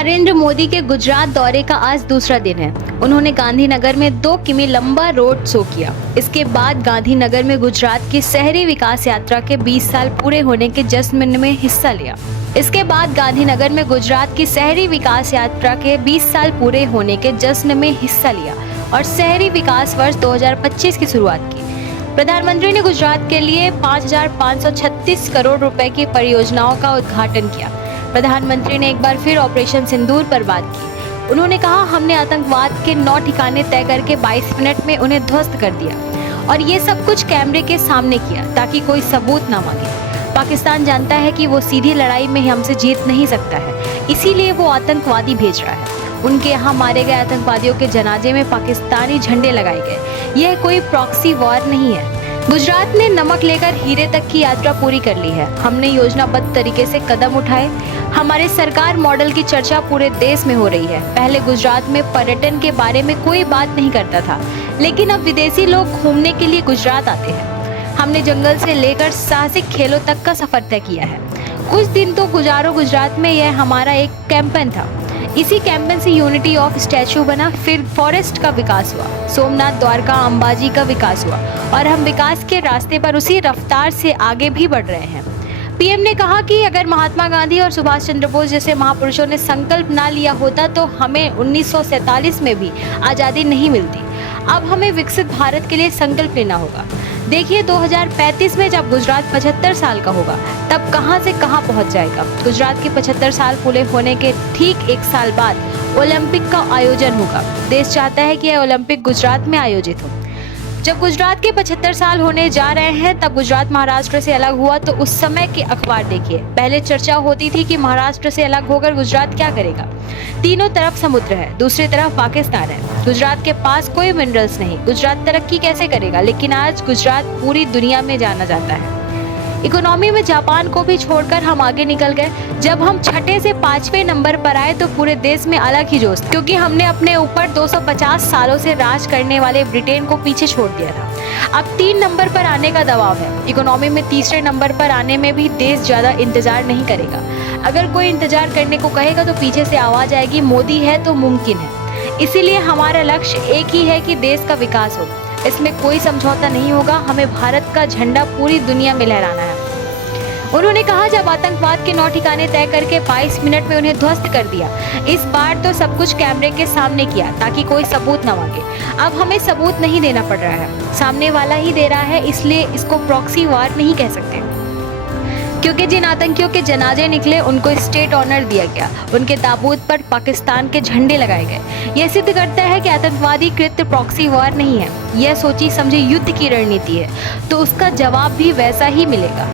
नरेंद्र मोदी के गुजरात दौरे का आज दूसरा दिन है। उन्होंने गांधीनगर में 2 किमी लंबा रोड शो किया। इसके बाद गांधीनगर में गुजरात की शहरी विकास यात्रा के 20 साल पूरे होने के जश्न में हिस्सा लिया। इसके बाद गांधीनगर में गुजरात की शहरी विकास यात्रा के 20 साल पूरे होने के जश्न में हिस्सा लिया और शहरी विकास वर्ष 2025 की शुरुआत की। प्रधानमंत्री ने गुजरात के लिए 5,536 करोड़ रुपए की परियोजनाओं का उद्घाटन किया। प्रधानमंत्री ने एक बार फिर ऑपरेशन सिंदूर पर बात की। उन्होंने कहा, हमने आतंकवाद के 9 ठिकाने तय करके 22 मिनट में उन्हें ध्वस्त कर दिया और ये सब कुछ कैमरे के सामने किया ताकि कोई सबूत ना मांगे। पाकिस्तान जानता है कि वो सीधी लड़ाई में हमसे जीत नहीं सकता है, इसीलिए वो आतंकवादी भेज रहा है। उनके यहाँ मारे गए आतंकवादियों के जनाजे में पाकिस्तानी झंडे लगाए गए। यह कोई प्रॉक्सी वॉर नहीं है। गुजरात ने नमक लेकर हीरे तक की यात्रा पूरी कर ली है। हमने योजनाबद्ध तरीके से कदम उठाए। हमारे सरकार मॉडल की चर्चा पूरे देश में हो रही है। पहले गुजरात में पर्यटन के बारे में कोई बात नहीं करता था, लेकिन अब विदेशी लोग घूमने के लिए गुजरात आते हैं। हमने जंगल से लेकर साहसिक खेलों तक का सफर तय किया है। कुछ दिन तो गुजारो गुजरात में यह हमारा एक कैंपेन था। इसी कैंपेन से यूनिटी ऑफ स्टैचू बना, फिर फॉरेस्ट का विकास हुआ, सोमनाथ, द्वारका, अंबाजी का विकास हुआ और हम विकास के रास्ते पर उसी रफ्तार से आगे भी बढ़ रहे हैं। पीएम ने कहा कि अगर महात्मा गांधी और सुभाष चंद्र बोस जैसे महापुरुषों ने संकल्प ना लिया होता तो हमें 1947 में भी आज़ादी नहीं मिलती। अब हमें विकसित भारत के लिए संकल्प लेना होगा। देखिए 2035 में जब गुजरात 75 साल का होगा तब कहां से कहां पहुंच जाएगा। गुजरात के 75 साल पूरे होने के ठीक 1 साल बाद ओलंपिक का आयोजन होगा। देश चाहता है कि यह ओलंपिक गुजरात में आयोजित हो। जब गुजरात के 75 साल होने जा रहे हैं तब गुजरात महाराष्ट्र से अलग हुआ तो उस समय के अखबार देखिए। पहले चर्चा होती थी कि महाराष्ट्र से अलग होकर गुजरात क्या करेगा। तीनों तरफ समुद्र है, दूसरी तरफ पाकिस्तान है। गुजरात के पास कोई मिनरल्स नहीं, गुजरात तरक्की कैसे करेगा। लेकिन आज गुजरात पूरी दुनिया में जाना जाता है। इकोनॉमी में जापान को भी छोड़कर हम आगे निकल गए। जब हम 6ठे से 5वें नंबर पर आए तो पूरे देश में अलग ही जोश, क्योंकि हमने अपने ऊपर 250 सालों से राज करने वाले ब्रिटेन को पीछे छोड़ दिया था। अब 3 नंबर पर आने का दबाव है। इकोनॉमी में तीसरे नंबर पर आने में भी देश ज्यादा इंतजार नहीं करेगा। अगर कोई इंतजार करने को कहेगा तो पीछे से आवाज आएगी, मोदी है तो मुमकिन है। इसीलिए हमारा लक्ष्य एक ही है कि देश का विकास हो। इसमें कोई समझौता नहीं होगा। हमें भारत का झंडा पूरी दुनिया में लहराना है। उन्होंने कहा, जब आतंकवाद के 9 ठिकाने तय करके 22 मिनट में उन्हें ध्वस्त कर दिया, इस बार तो सब कुछ कैमरे के सामने किया ताकि कोई सबूत न मांगे। अब हमें सबूत नहीं देना पड़ रहा है, सामने वाला ही दे रहा है। इसलिए इसको प्रॉक्सी वार नहीं कह सकते, क्योंकि जिन आतंकियों के जनाजे निकले उनको स्टेट ऑनर दिया गया, उनके ताबूत पर पाकिस्तान के झंडे लगाए गए। यह सिद्ध करता है कि आतंकवादी कृत्य प्रॉक्सी वार नहीं है, यह सोची समझी युद्ध की रणनीति है, तो उसका जवाब भी वैसा ही मिलेगा।